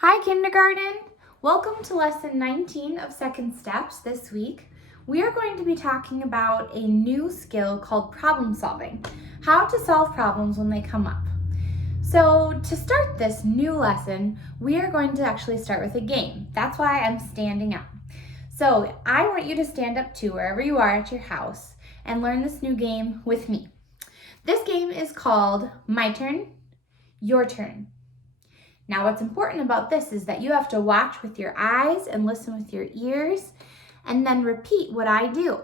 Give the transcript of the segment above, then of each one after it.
Hi, kindergarten! Welcome to lesson 19 of Second Steps this week. We are going to be talking about a new skill called problem solving, how to solve problems when they come up. So to start this new lesson, we are going to actually start with a game. That's why I'm standing up. So I want you to stand up too, wherever you are at your house, and learn this new game with me. This game is called My Turn, Your Turn. Now, what's important about this is that you have to watch with your eyes and listen with your ears and then repeat what I do.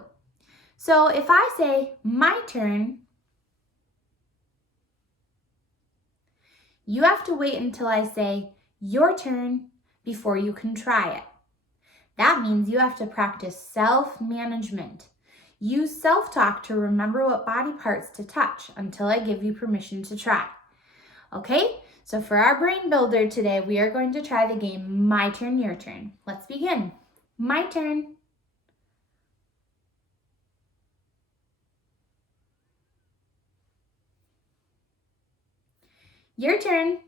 So if I say, my turn, you have to wait until I say, your turn, before you can try it. That means you have to practice self-management. Use self-talk to remember what body parts to touch until I give you permission to try. Okay? So for our brain builder today, we are going to try the game My Turn, Your Turn. Let's begin. My turn. Your turn.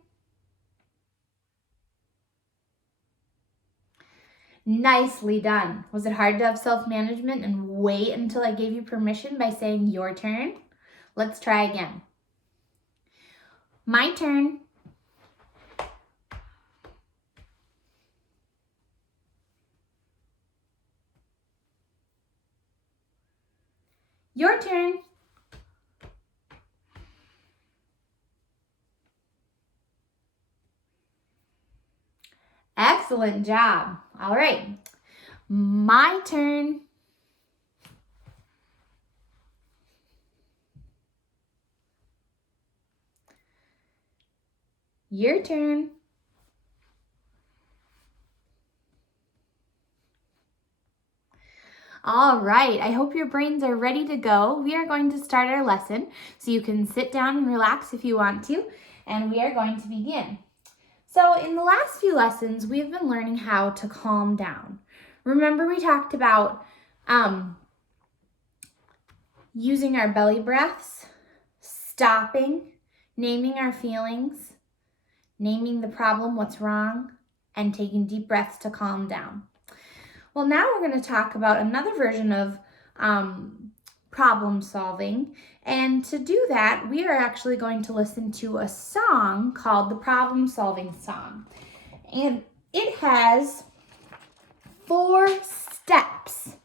Nicely done. Was it hard to have self-management and wait until I gave you permission by saying your turn? Let's try again. My turn. Your turn. Excellent job. All right. My turn. Your turn. All right, I hope your brains are ready to go. We are going to start our lesson, so you can sit down and relax if you want to, and we are going to begin. So in the last few lessons, we've been learning how to calm down. Remember we talked about using our belly breaths, stopping, naming our feelings, naming the problem, what's wrong, and taking deep breaths to calm down. Well, now we're going to talk about another version of problem solving. And to do that, we are actually going to listen to a song called the Problem Solving Song. And it has 4 steps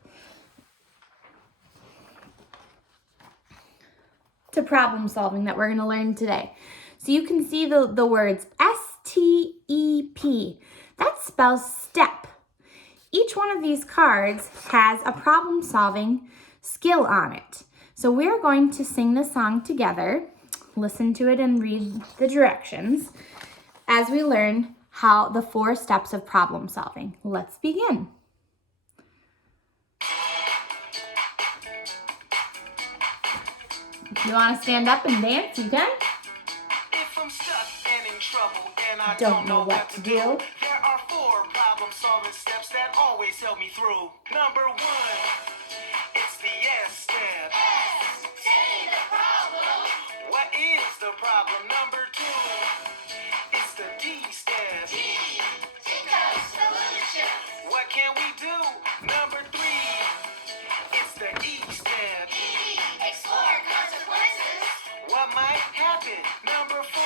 to problem solving that we're going to learn today. So you can see the words S-T-E-P. That spells step. Each one of these cards has a problem-solving skill on it. So we're going to sing the song together, listen to it and read the directions as we learn how the 4 steps of problem solving. Let's begin. If you want to stand up and dance, you can. If I'm stuck and in trouble and I Don't know what to do. There are 4 problem-solving steps that always help me through. Number 1, it's the S step. S, say the problem. What is the problem? Number 2, it's the D step. D, think of solution. What can we do? Number 3, it's the E step. E, explore consequences. What might happen? Number 4,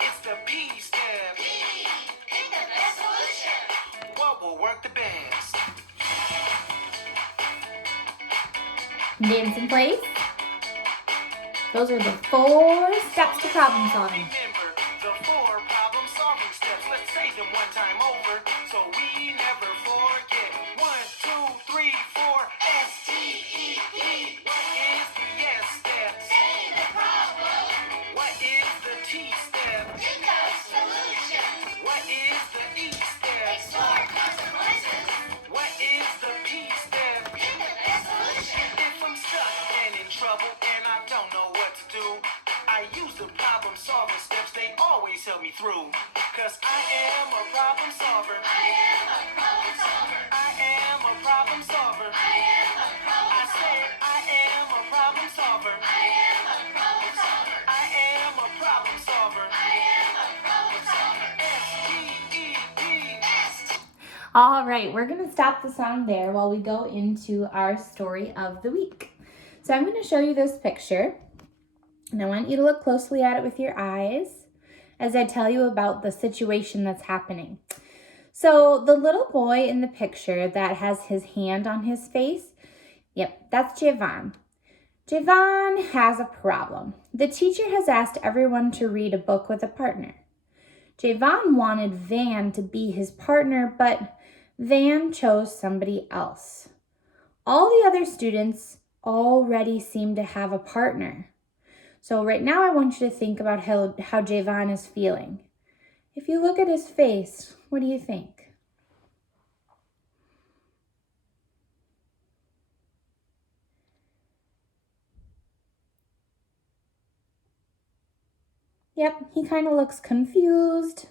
it's the P step. P, pick the best solution. What will work the best? Dance in place. Those are the 4 steps to problem solving. Remember the 4 problem-solving steps. Let's say them one time over so we never forget. 1, 2, 3, 4. S-T-E-P, What is the S step? say the problem. What is the T step? Think of solution. What is the E step? Explore consequences. What is the P step? Pick the best solution. If I'm stuck and in trouble and I don't know what to do, I use the problem-solving steps. They always help me through. 'Cause I am a problem solver. I am a problem solver. I am a problem solver. I am a I problem said solver. I am a problem solver. I am a problem solver. I am a problem solver. I am a problem solver. S-T-E-P. All right, we're going to stop the song there while we go into our story of the week. So I'm going to show you this picture, and I want you to look closely at it with your eyes as I tell you about the situation that's happening. So the little boy in the picture that has his hand on his face, yep, that's Javon. Javon has a problem. The teacher has asked everyone to read a book with a partner. Javon wanted Van to be his partner, but Van chose somebody else. All the other students already seem to have a partner. So right now I want you to think about how Javon is feeling. If you look at his face, what do you think? Yep, he kind of looks confused,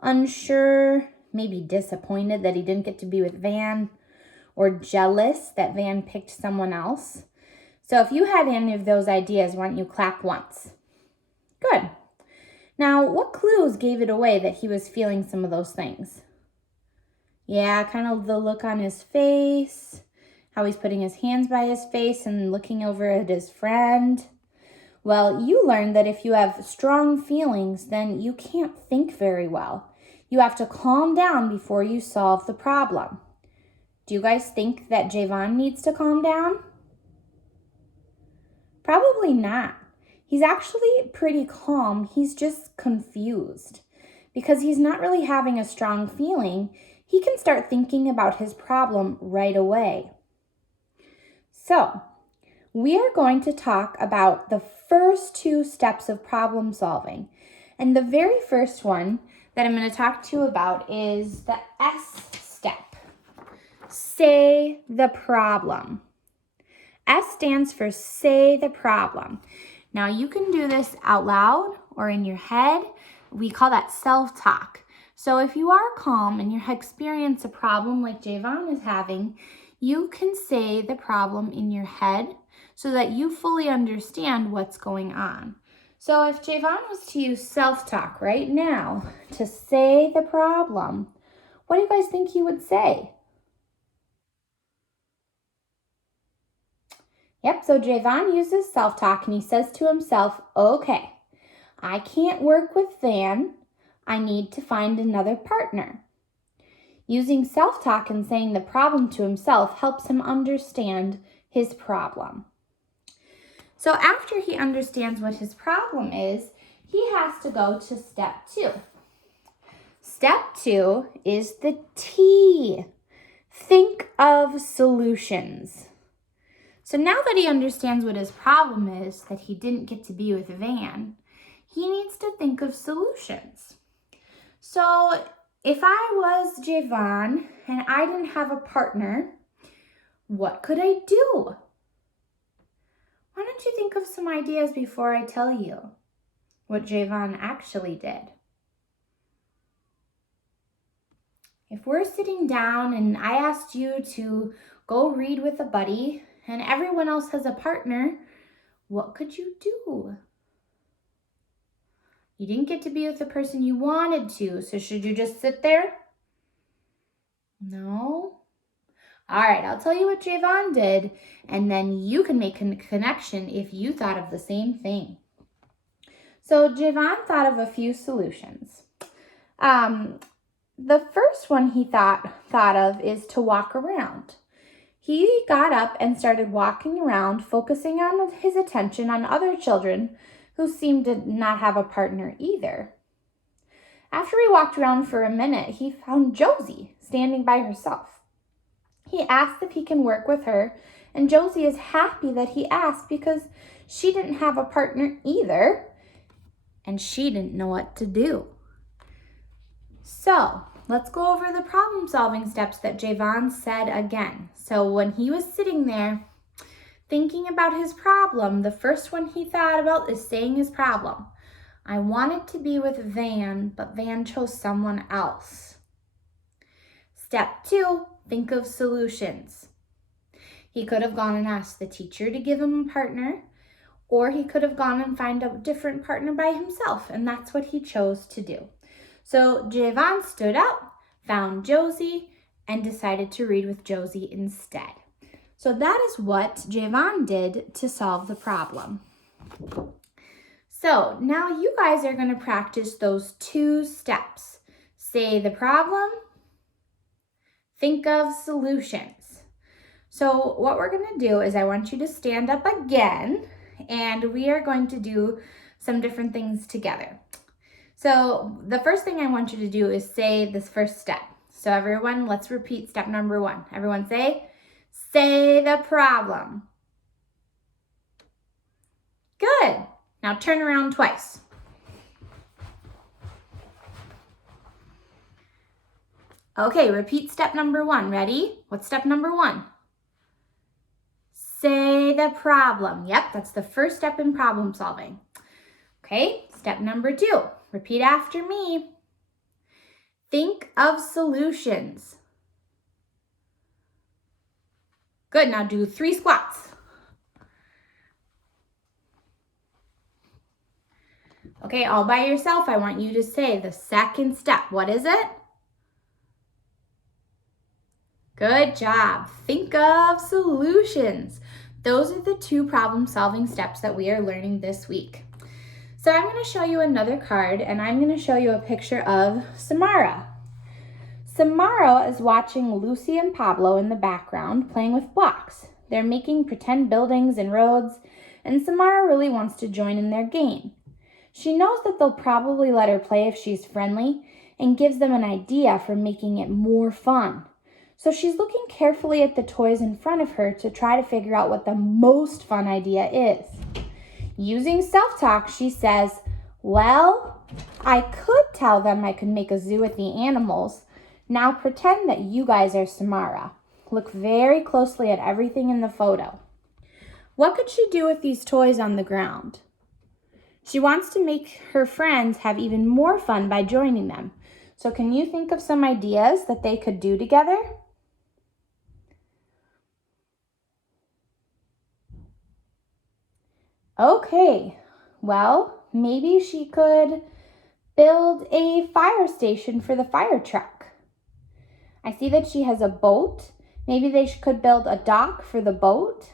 unsure, maybe disappointed that he didn't get to be with Van, or jealous that Van picked someone else. So if you had any of those ideas, why don't you clap once? Good. Now, what clues gave it away that he was feeling some of those things? Yeah, kind of the look on his face, how he's putting his hands by his face and looking over at his friend. Well, you learned that if you have strong feelings, then you can't think very well. You have to calm down before you solve the problem. Do you guys think that Javon needs to calm down? Probably not. He's actually pretty calm. He's just confused. Because he's not really having a strong feeling, he can start thinking about his problem right away. So, we are going to talk about the first two steps of problem solving. And the very first one that I'm going to talk to you about is the S step. Say the problem. S stands for say the problem. Now you can do this out loud or in your head. We call that self-talk. So if you are calm and you experience a problem like Javon is having, you can say the problem in your head so that you fully understand what's going on. So if Javon was to use self-talk right now to say the problem, what do you guys think he would say? Yep, so Javon uses self-talk and he says to himself, okay, I can't work with Van. I need to find another partner. Using self-talk and saying the problem to himself helps him understand his problem. So after he understands what his problem is, he has to go to step 2. Step 2 is the T. Think of solutions. So now that he understands what his problem is, that he didn't get to be with Van, he needs to think of solutions. So if I was Javon and I didn't have a partner, what could I do? Why don't you think of some ideas before I tell you what Javon actually did? If we're sitting down and I asked you to go read with a buddy and everyone else has a partner, what could you do? You didn't get to be with the person you wanted to, so should you just sit there? No? All right, I'll tell you what Javon did, and then you can make a connection if you thought of the same thing. So Javon thought of a few solutions. The first one he thought of is to walk around. He got up and started walking around, focusing on his attention on other children who seemed to not have a partner either. After he walked around for a minute, he found Josie standing by herself. He asked if he can work with her, and Josie is happy that he asked because she didn't have a partner either, and she didn't know what to do. So, let's go over the problem-solving steps that Javon said again. So when he was sitting there thinking about his problem, the first one he thought about is saying his problem. I wanted to be with Van, but Van chose someone else. Step 2, think of solutions. He could have gone and asked the teacher to give him a partner, or he could have gone and found a different partner by himself, and that's what he chose to do. So Javon stood up, found Josie, and decided to read with Josie instead. So that is what Javon did to solve the problem. So now you guys are going to practice those 2 steps. Say the problem, think of solutions. So what we're going to do is I want you to stand up again, and we are going to do some different things together. So the first thing I want you to do is say this first step. So everyone, let's repeat step number 1. Everyone say the problem. Good. Now turn around twice. Okay, repeat step number 1. Ready? What's step number 1? Say the problem. Yep, that's the first step in problem solving. Okay, step number 2. Repeat after me. Think of solutions. Good, now do 3 squats. Okay, all by yourself, I want you to say the second step. What is it? Good job. Think of solutions. Those are the 2 problem-solving steps that we are learning this week. So I'm going to show you another card, and I'm going to show you a picture of Samara. Samara is watching Lucy and Pablo in the background playing with blocks. They're making pretend buildings and roads, and Samara really wants to join in their game. She knows that they'll probably let her play if she's friendly, and gives them an idea for making it more fun. So she's looking carefully at the toys in front of her to try to figure out what the most fun idea is. Using self-talk, she says, well, I could tell them I could make a zoo with the animals. Now pretend that you guys are Samara. Look very closely at everything in the photo. What could she do with these toys on the ground? She wants to make her friends have even more fun by joining them. So can you think of some ideas that they could do together? Okay, well, maybe she could build a fire station for the fire truck. I see that she has a boat. Maybe they could build a dock for the boat.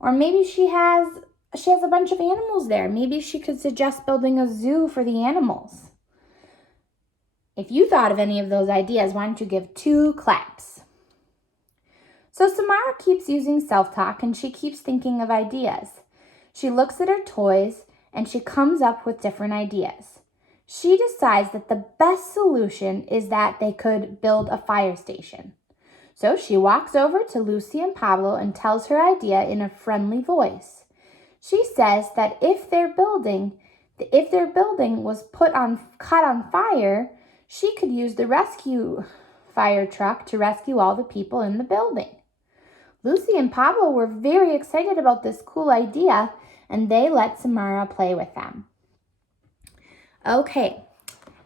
Or maybe she has a bunch of animals there. Maybe she could suggest building a zoo for the animals. If you thought of any of those ideas, why don't you give 2 claps? So Samara keeps using self-talk, and she keeps thinking of ideas. She looks at her toys, and she comes up with different ideas. She decides that the best solution is that they could build a fire station. So she walks over to Lucy and Pablo and tells her idea in a friendly voice. She says that if their building was caught on fire, she could use the rescue fire truck to rescue all the people in the building. Lucy and Pablo were very excited about this cool idea, and they let Samara play with them. Okay,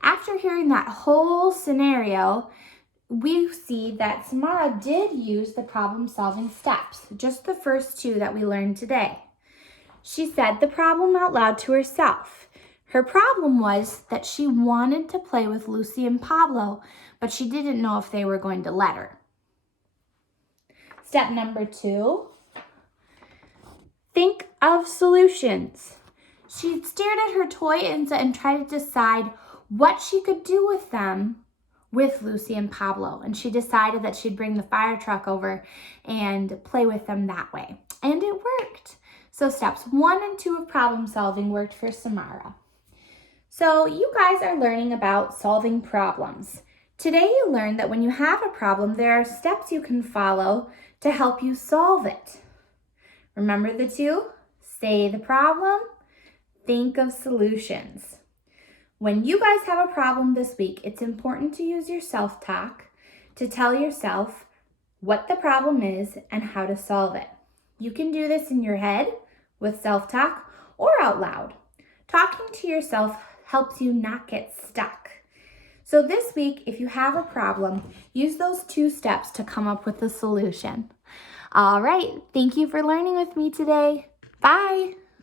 after hearing that whole scenario, we see that Samara did use the problem-solving steps, just the first 2 that we learned today. She said the problem out loud to herself. Her problem was that she wanted to play with Lucy and Pablo, but she didn't know if they were going to let her. Step number 2, think of solutions. She stared at her toy and tried to decide what she could do with them with Lucy and Pablo. And she decided that she'd bring the fire truck over and play with them that way. And it worked. So steps 1 and 2 of problem solving worked for Samara. So you guys are learning about solving problems. Today you learned that when you have a problem, there are steps you can follow to help you solve it. Remember the 2? Say the problem, think of solutions. When you guys have a problem this week, it's important to use your self-talk to tell yourself what the problem is and how to solve it. You can do this in your head with self-talk or out loud. Talking to yourself helps you not get stuck. So this week, if you have a problem, use those 2 steps to come up with a solution. All right, thank you for learning with me today. Bye.